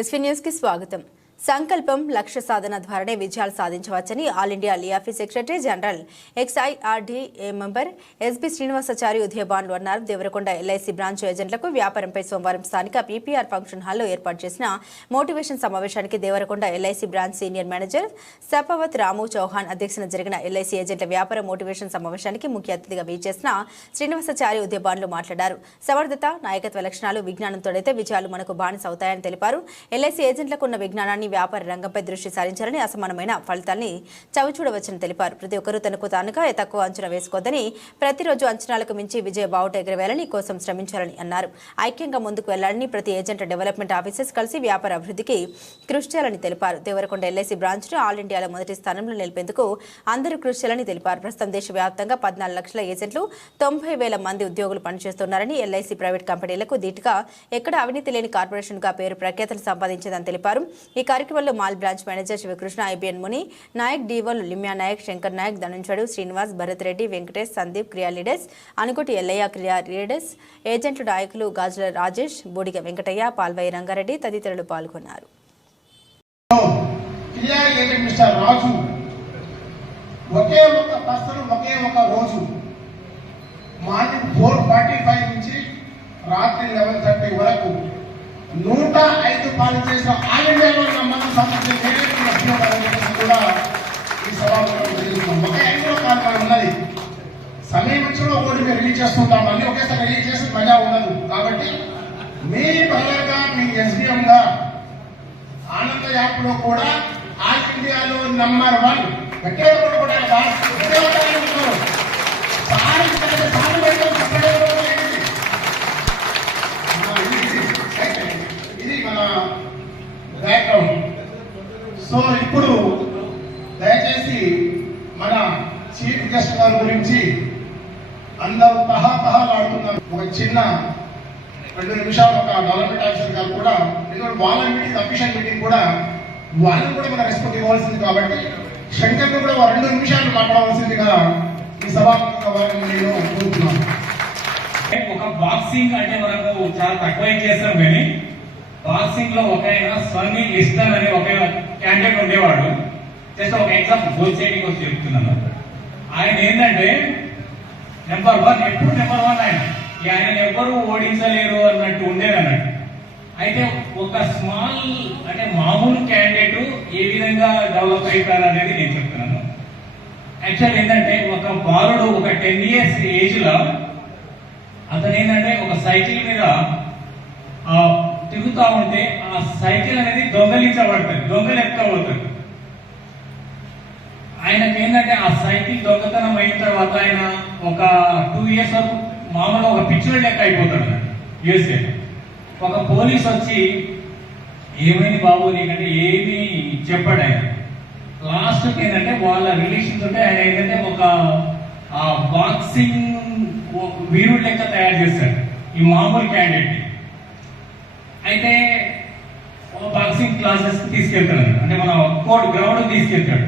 SV news కి స్వాగతం. సంకల్పం లక్ష్య సాధన ద్వారానే విజయాలు సాధించవచ్చని all India LIAFI secretary general XIRDA member SB Srinivasachari ఉదయభాన్లు అన్నారు. దేవరకొండ LIC బ్రాంచ్ ఏజెంట్లకు వ్యాపారంపై సోమవారం స్థానిక PPR ఫంక్షన్ హాల్లో ఏర్పాటు చేసిన మోటివేషన్ సమావేశానికి Devarakonda LIC branch senior manager Sapavath Ramu Chauhan అధ్యక్షతన జరిగిన LIC ఏజెంట్ల వ్యాపార మోటివేషన్ సమావేశానికి ముఖ్య అతిథిగా వీచేసిన శ్రీనివాసాచారి ఉదయభాన్లు మాట్లాడారు. సమర్థత, నాయకత్వ లక్షణాలు, విజ్ఞానంతోనైతే విజయాలు మనకు బానిస అవుతాయని తెలిపారు. LIC ఏజెంట్లకు ఉన్న విజ్ఞానాన్ని వ్యాపార రంగంపై దృష్టి సారించాలని, అసమానమైన ఫలితాన్ని చవిచూడవచ్చని తెలిపారు. ప్రతి ఒక్కరూ తనకు తానుగా తక్కువ అంచనా వేసుకోవద్దని, ప్రతిరోజు అంచనాలకు మించి విజయ బావుట ఎగరవేయాలని, కోసం శ్రమించాలని అన్నారు. ఐక్యంగా ముందుకు వెళ్లాలని, ప్రతి ఏజెంట్ డెవలప్మెంట్ ఆఫీసర్స్ కలిసి వ్యాపార అభివృద్ధికి కృషి చేయాలని తెలిపారు. దేవరకొండ LIC బ్రాంచ్ను ఆల్ ఇండియాలో మొదటి స్థానంలో నిలిపేందుకు అందరూ కృషి చేయాలని తెలిపారు. ప్రస్తుతం దేశవ్యాప్తంగా 14 లక్షల ఏజెంట్లు, 90,000 మంది ఉద్యోగులు పనిచేస్తున్నారని, LIC ప్రైవేట్ కంపెనీలకు ధీటుగా ఎక్కడ అవినీతి లేని కార్పొరేషన్ గా పేరు ప్రఖ్యాతలు సంపాదించిందని తెలిపారు. ఈ కార్యక్రమంలో mall branch manager Sivakrishna, IBN Muni Naik, డీవోలు లిమ్యా Naik, Shankar Naik, ధనుంచడు, Srinivas, Bharat Reddy, Venkatesh, Sandeep, క్రియా లీడర్స్, అనుకోటి ఎల్లయ్య, క్రియా లీడర్స్, ఏజెంట్లు నాయకులు గాజుల రాజేష్, బూడిగ వెంకటయ్య, పాల్వై రంగారెడ్డి తదితరులు పాల్గొన్నారు. ఒకే ఒక బస్సులు ఒకే ఒక రోజు మార్నింగ్ 4:45 నుంచి రాత్రి 11:30 వరకు 105 పాలు చేసిన ఆల్ ఇండియాలో నమ్మకం సంబంధించిన కూడా ఈ సభలో తెలుస్తున్నాం. ఒకే ఐదులో కారణం ఉన్నది. సమయం వచ్చినా ఒకటి మేము రిలీజ్ చేస్తుంటాం, మళ్ళీ ఒకేసారి రిలీజ్ చేసి మజా ఉండదు. కాబట్టి మీ పరంగా మీ SBM గా ఆనంద యాప్ లో కూడా ఆల్ ఇండియాలో నంబర్ 1 ఇది మన బ్యాక్గ్రౌండ్. సో ఇప్పుడు దయచేసి మన చీఫ్ గెస్ట్ గారి గురించి అందరూ తహాతహాలాడుతున్నారు. ఒక చిన్న 2 నిమిషాలు ఒక డెవలప్మెంట్ ఆఫీసర్ గారు కూడా, ఎందుకంటే వాళ్ళ మీటింగ్ అఫీషియల్ మీటింగ్ కూడా వాళ్ళని కూడా మన రెస్పెక్ట్ ఇవ్వాల్సింది. కాబట్టి శంకర్ని కూడా 2 నిమిషాలు మాట్లాడవలసిందిగా ఈ సభాముఖంగా వారిని నేను కోరుతున్నాను. ఒక బాక్సింగ్ అంటే మనకు చాలా తక్కువ చేస్తాం, కానీ బాక్సింగ్ లో ఒక స్వర్ణి లిస్టర్ అని ఒక క్యాండిడేట్ ఉండేవాడు. జస్ట్ ఒక ఎగ్జాంపుల్ గోల్ సైడింగ్ వచ్చి చెప్తున్నాను. ఆయన ఏంటంటే నెంబర్ 1, ఎప్పుడు నెంబర్ 1 ఆయన ఎవరు ఓడించలేరు అన్నట్టు ఉండేది అన్నట్టు. అయితే ఒక స్మాల్ అంటే మామూలు క్యాండిడేట్ ఏ విధంగా డెవలప్ అవుతారు అనేది నేను చెప్తున్నాను. యాక్చువల్ ఏంటంటే ఒక బాలుడు ఒక 10 years ఏజ్ లో అతను ఏంటంటే ఒక సైకిల్ మీద తిరుగుతూ ఉంటే ఆ సైకిల్ అనేది దొంగలించబడుతుంది, దొంగలు ఎక్కబోతుంది. ఆయనకి ఏంటంటే ఆ సైకిల్ దొంగతనం అయిన తర్వాత ఆయన ఒక 2 years వరకు మామూలుగా ఒక పిచ్చోడి లెక్క అయిపోతాడు అన్నట్టు. USA ఒక పోలీస్ వచ్చి ఏమైంది బాబు నీకంటే ఏమి చెప్పాడు ఆయన. లాస్ట్ ఏంటంటే వాళ్ళ రిలేషన్స్ ఉంటే ఆయన ఏంటంటే ఒక బాక్సింగ్ వీరుడు లెక్క తయారు చేస్తాడు ఈ మామూలు క్యాండిడేట్. అయితే బాక్సింగ్ క్లాసెస్ తీసుకెళ్తాడు, అంటే మన కోర్ట్ గ్రౌండ్ తీసుకెళ్తాడు.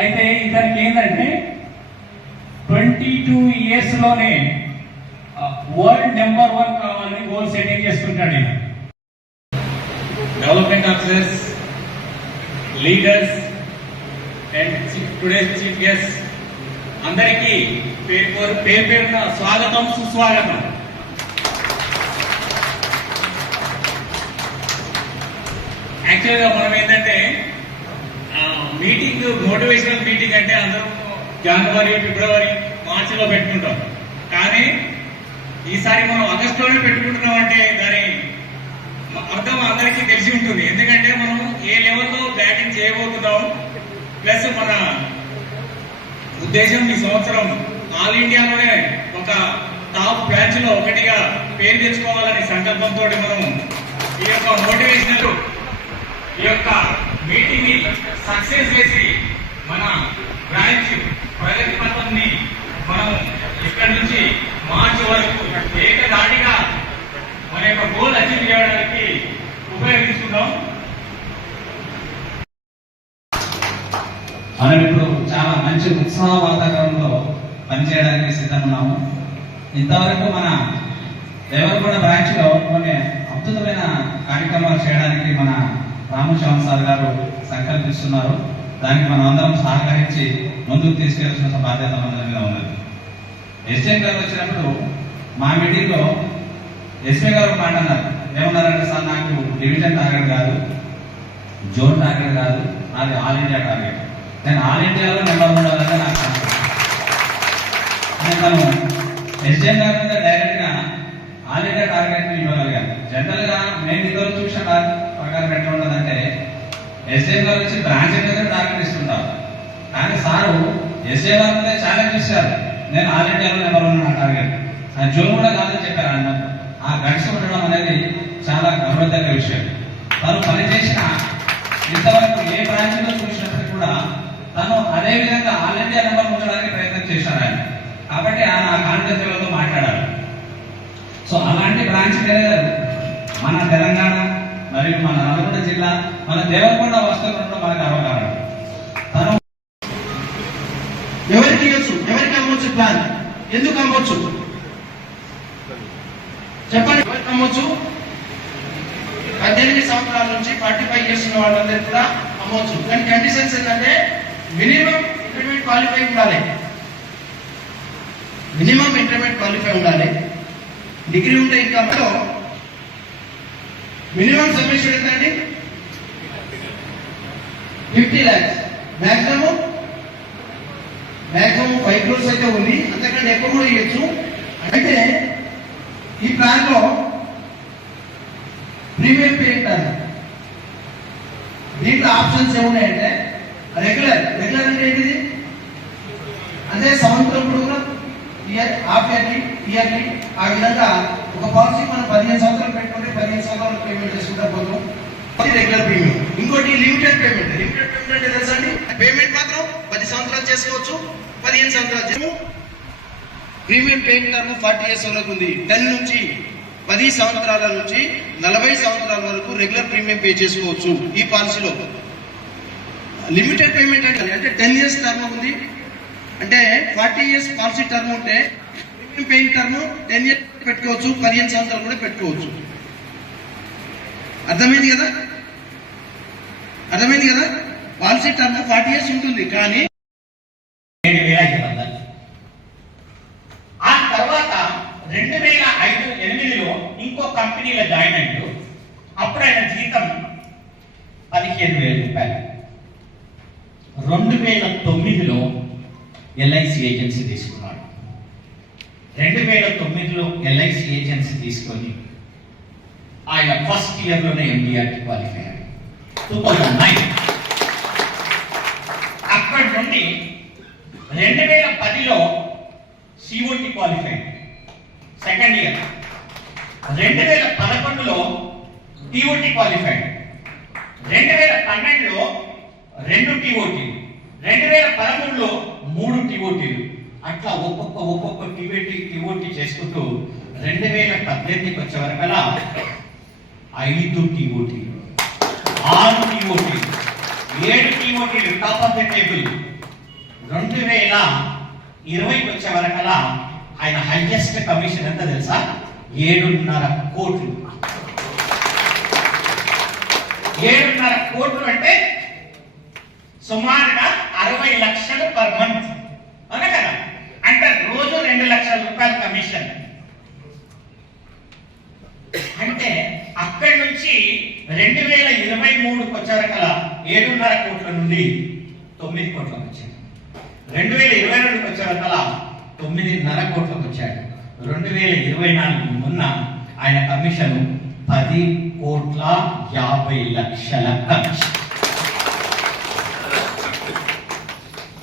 అయితే ఇతనికి ఏంటంటే 22 years లోనే వరల్డ్ నెంబర్ 1 కావాలని గోల్ సెట్టింగ్ చేసుకుంటాడు. Development officers, leaders and today's chief guest అందరికీ పేరున స్వాగతం, సుస్వాగతం. యాక్చువల్గా మనం ఏంటంటే మీటింగ్ మోటివేషనల్ మీటింగ్ అంటే అందరం జనవరి, ఫిబ్రవరి, మార్చిలో పెట్టుకుంటాం. కానీ ఈసారి మనం ఆగస్టులోనే పెట్టుకుంటున్నాం అంటే దాని అర్థం అందరికీ తెలిసి ఉంటుంది. ఎందుకంటే మనం ఏ లెవెల్లో బ్యాటింగ్ చేయబోతున్నాం, ప్లస్ మన ఉద్దేశం ఈ సంవత్సరం ఆల్ ఇండియాలోనే ఒక టాప్ బ్రాంచ్ లో ఒకటిగా పేరు తెచ్చుకోవాలనే సంకల్పంతో మనం ఈ యొక్క మోటివేషనల్ ఈ యొక్క మీటింగ్ ని సక్సెస్ చేసి మన బ్రాంచ్ ప్రగతి పథంని మనం ఇక్కడి నుంచి మార్చి వరకు ఏకదాటిగా మన యొక్క గోల్ అచీవ్ చేయడానికి ఉపయోగించుకుందాం. మనం ఇప్పుడు చాలా మంచి ఉత్సాహ వాతావరణంలో పనిచేయడానికి సిద్ధం ఉన్నాము. ఇంతవరకు మన దేవరకొండ బ్రాంచ్ లో కొన్ని అద్భుతమైన కార్యక్రమాలు చేయడానికి మన రామచంద్ర సార్ గారు సంకల్పిస్తున్నారు. దానికి మనం అందరం సహకరించి ముందుకు తీసుకెళ్లాల్సిన బాధ్యత మన మీద ఉన్నది. ఎస్ఐ గారు వచ్చినప్పుడు మా మీటింగ్ లో ఎస్ఐ గారు ఒక మాట అన్నారు. ఏమన్నారంటే, సార్ నాకు డివిజన్ టార్గెట్ కాదు, జోన్ టార్గెట్ కాదు, నాది ఆల్ ఇండియా టార్గెట్. నేను ఆల్ ఇండియాలో నెంబర్ ఉండాలని నాకు కాన్సెప్ట్. నేను తను ఎస్ఐ గారి మీద డైరెక్ట్ గా ఆల్ ఇండియా టార్గెట్ ఇవ్వగలిగాను. జనరల్ గా మేము ఇద్దరు చూసిన ప్రకారం ఎట్లా ఉండదంటే, ఎస్ఐ గారు వచ్చి బ్రాంచ్ మీద టార్గెట్ ఇస్తుంటారు. కానీ సారు ఎస్ఐ గారి మీద ఛాలెంజ్ ఇస్తారు, నేను ఆల్ ఇండియాలో నెంబర్ ఉన్న నా టార్గెట్, నా జోన్ కూడా కాదని చెప్పారు అన్నట్టు. ఆ గడిచి ఉండడం అనేది చాలా గర్వదగ్గ విషయం. తను పనిచేసిన ఇంతవరకు ఏ బ్రాంచ్ లో చూసినప్పుడు కూడా తను అదే విధంగా ఆల్ ఇండియా నెంబర్ ఉంచడానికి ప్రయత్నం చేశారు ఆయన. కాబట్టి ఆయన ఆ కాన్సెప్ట్లతో మాట్లాడారు. సో అలాంటి బ్రాంచ్ మేనేజర్ మన తెలంగాణ మరియు మన నల్గొండ జిల్లా, మన దేవరకొండ వస్తువులు మనకు గర్వకారణం. తను ఎవరికి ఇవ్వచ్చు, ఎవరికి అమ్మొచ్చు ప్లాన్, ఎందుకు అమ్మొచ్చు చెప్పండి. ఎవరికి అమ్మొచ్చు? 18 సంవత్సరాల నుంచి 45 ఇయర్స్ ఉన్న వాళ్ళందరికీ కూడా అమ్మొచ్చు. కానీ కండిషన్స్ ఏంటంటే మినిమం ఇంటర్మీడియట్ క్వాలిఫై ఉండాలి. మినిమం ఇంటర్మీడియట్ క్వాలిఫై ఉండాలి. డిగ్రీ ఉంటే ఇంకా మినిమం సబ్మిషన్ ఎంతండి? 50 lakhs. మాక్సిమం 5 crores అయితే ఉంది, అంతకంటే ఎక్కువ కూడా ఇవ్వచ్చు. అయితే ఈ ప్లాన్ లో ప్రీమియం పే అంటారు. దీంట్లో ఆప్షన్స్ ఏమున్నాయంటే, రెగ్యులర్ అంటే ఏంటిది అంటే సంవత్సరం పొడవునా, ఇయర్, హాఫ్ ఇయర్లీ ఆ విధంగా ఒక పాలసీ మనం 15 సంవత్సరాలు పెట్టుకుంటే 15 సంవత్సరాలు పేమెంట్ చేసుకుంటా పోతాం. అది రెగ్యులర్ ప్రీమియం. ఇంకోటి లిమిటెడ్ పేమెంట్. లిమిటెడ్ పేమెంట్ అంటే తెలుసా అండి? పేమెంట్ మాత్రం 10 సంవత్సరాలు చేసుకోవచ్చు, 15 సంవత్సరాలు చేసుకోవచ్చు. ప్రీమియం పేయింగ్ టర్మ్ 40 years వరకు ఉంది. 10 సంవత్సరాల నుంచి 40 సంవత్సరాల వరకు రెగ్యులర్ ప్రీమియం పే చేసుకోవచ్చు ఈ పాలసీలో. లిమిటెడ్ పేమెంట్ అంటే 10 years టర్మ్ ఉంది. అంటే 40 years పాలసీ టర్మ్ ఉంటే ప్రీమియం పేయింగ్ టర్మ్ 10 years పెట్టుకోవచ్చు, 15 సంవత్సరాలు కూడా పెట్టుకోవచ్చు. అర్థమైంది కదా? పాలసీ టర్మ్ 40 years ఉంటుంది, కానీ ఆ తర్వాత 2008లో ఇంకో కంపెనీలో జాయిన్ అయ్యాడు. అప్పుడు ఆయన జీతం 15,000 రూపాయలు. 2009లో ఎల్ఐసి ఏజెన్సీ తీసుకున్నాడు. 2009లో ఎల్ఐసి ఏజెన్సీ తీసుకొని ఆయన ఫస్ట్ ఇయర్లోనే ఎంబీఆర్కి క్వాలిఫై అయ్యాడు. 2009 అక్కడి నుండి 2010లో సిఓటి క్వాలిఫై సెకండ్ ఇయర్. 2011లో టిఓటి క్వాలిఫై. 2012లో 2 టిఓటి. 2013లో 3 టిఓటీలు. అట్లా ఒక్కొక్క టిఓటి చేసుకుంటూ 2018కి వచ్చే వరకలా 5 టిఓటీలు, 6 టిఓటీలు, 7 టిఓటీలు టాప్ ఆఫ్ ద టేబుల్. 2020కి వచ్చే వరకలా ఆయన హైయెస్ట్ కమిషన్ ఎంత తెలుసా? 7.5 కోట్లు. 7.5 కోట్లు అంటే సుమారుగా 60 లక్షలు పర్ మంత్, అవునా కదా? అంటే రోజు 2 లక్షల రూపాయల కమిషన్. అంటే అక్కడి నుంచి 2023కి వచ్చే వరకలా 7.5 కోట్ల నుండి 9 కోట్లకు వచ్చింది. 2022కి వచ్చే వరకలా 9.5 కోట్లకు వచ్చాడు. 2024 మొన్న ఆయన కమిషన్ 10,50,00,000 కమిషన్.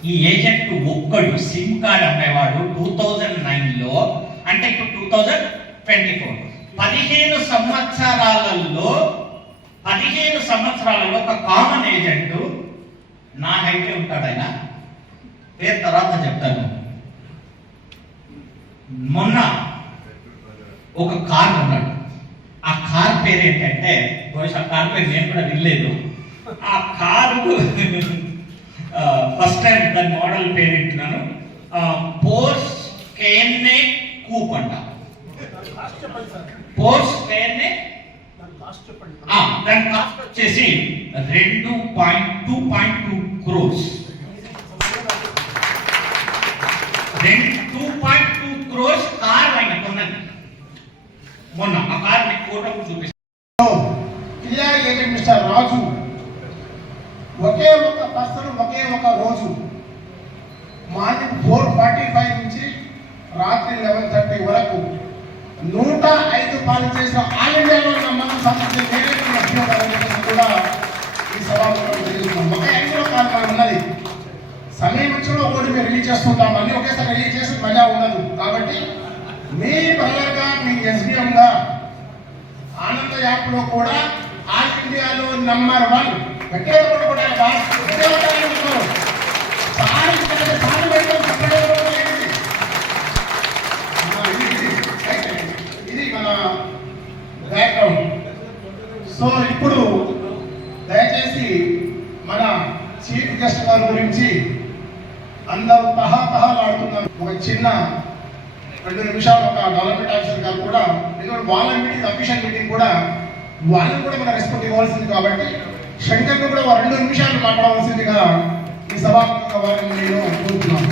ఈ ఏజెంట్ ఒక్కడు సిమ్ కార్డ్ అమ్మేవాడు 2009లో, అంటే ఇప్పుడు 2024 15 సంవత్సరాలలో ఒక కామన్ ఏజెంట్ నా హైటే ఉంటాడు. ఆయన పేరు తర్వాత చెప్తాను. మొన్న ఒక కార్ ఉన్నాడు. ఆ కార్ పేరు ఏంటంటే, బహుశా కార్ పేరు నేను కూడా వినలేదు. ఆ కారు ఫస్ట్ టైం దాని మోడల్ పేరు వింటున్నాను. పోర్ష్ కేఎన్ఏ కూప్ అంట. పోర్ష్ కేఎన్ఏ దాని కాస్ట్ వచ్చేసి 2.2 క్రోర్స్. 2.2 క్రోర్స్ కార్ ఆయన కొన్నది. మొన్న ఆ కార్ మీకు ఫోటో చూపిస్తాను. క్లియర్ ఏజెంట్ మిస్టర్ రాజు ఒకే ఒక పర్సన్ ఒకే ఒక రోజు మార్నింగ్ 4:45 నుంచి రాత్రి 11:30 వరకు 105 పాలు చేసిన ఆల్ ఇండియాలో మనం సంబంధించిన కూడా ఈ సభాముఖంగా తెలుస్తున్నాం. ఒక యాంగిల్లో కారణం ఉన్నది. సమయం వచ్చిన ఒకటి మేము రిలీజ్ చేస్తుంటాం, అన్ని ఒకేసారి రిలీజ్ చేసి మజా ఉండదు. కాబట్టి మీ బలంగా మీ ఎస్బిఎంగా ఆనంద యాప్ లో కూడా ఆల్ ఇండియాలో నంబర్ 1 గట్టిగా కొట్టుకోవడానికి ఇది మన బ్యాక్గ్రౌండ్. సో ఇప్పుడు దయచేసి మన చీఫ్ గెస్ట్ గారి గురించి అందరూ తహతహలాడుతున్నారు. ఒక చిన్న 2 నిమిషాలు ఒక డెవలప్మెంట్ ఆఫీసర్ గారు కూడా, ఎందుకంటే వాళ్ళ మీటింగ్ అఫీషియల్ మీటింగ్ కూడా వాళ్ళని కూడా మన రెస్పెక్ట్ ఇవ్వాల్సింది. కాబట్టి శంకర్ను కూడా 2 నిమిషాలు మాట్లాడవలసిందిగా ఈ సభాముఖంగా వారిని నేను కోరుతున్నాను.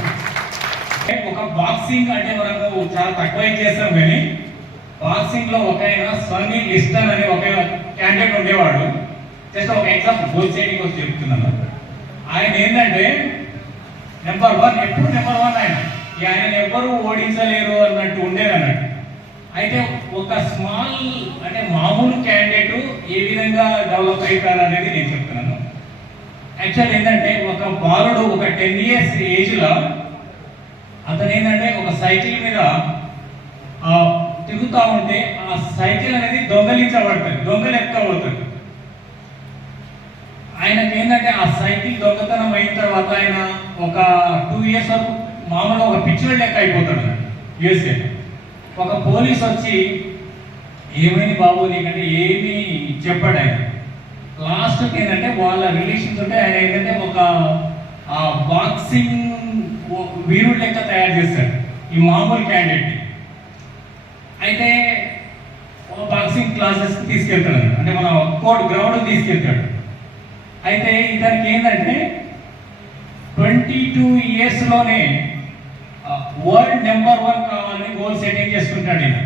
ఒక బాక్సింగ్ అంటే మనకు చాలా తక్కువ చేస్తాం, కానీ బాక్సింగ్ లో ఒక ఆయన స్వర్ణి లిస్టన్ అని ఒక క్యాండిడేట్ ఉండేవాడు. జస్ట్ ఒక ఎగ్జాంపుల్ బోత్ సైడ్ కోసం చెప్తున్నాను. ఆయన ఏంటంటే నెంబర్ 1, ఎప్పుడు నెంబర్ 1 ఆయన ఎవరు ఓడించలేరు అన్నట్టు ఉండేది అన్నట్టు. అయితే ఒక స్మాల్ అంటే మామూలు క్యాండిడేట్ ఏ విధంగా డెవలప్ అవుతారు అనేది నేను చెప్తున్నాను. యాక్చువల్ ఏంటంటే ఒక బాలుడు ఒక 10 years ఏజ్ లో అతను ఏంటంటే ఒక సైకిల్ మీద తిరుగుతూ ఉంటే ఆ సైకిల్ అనేది దొంగలించబడుతుంది, దొంగలు ఎక్కబోతుంది. ఆయనకి ఏంటంటే ఆ సైకిల్ దొంగతనం అయిన తర్వాత ఆయన ఒక 2 years వరకు మామూలుగా ఒక పిచ్చివాడు లెక్క అయిపోతాడు యూఎస్ఏ. ఒక పోలీస్ వచ్చి ఏమైంది బాబు నీకంటే ఏమి చెప్పాడు ఆయన. లాస్ట్కి ఏంటంటే వాళ్ళ రిలేషన్స్ ఉంటే ఆయన ఏంటంటే ఒక బాక్సింగ్ వీరుడు లెక్క తయారు చేస్తాడు ఈ మామూలు క్యాండిడేట్ని. అయితే బాక్సింగ్ క్లాసెస్కి తీసుకెళ్తాడు, అంటే మన కోర్ట్ గ్రౌండ్కి తీసుకెళ్తాడు. అయితే ఇతనికి ఏంటంటే 22 years లోనే వరల్డ్ నెంబర్ 1 కావాలని గోల్ సెట్టింగ్ చేసుకుంటాడు ఈయన.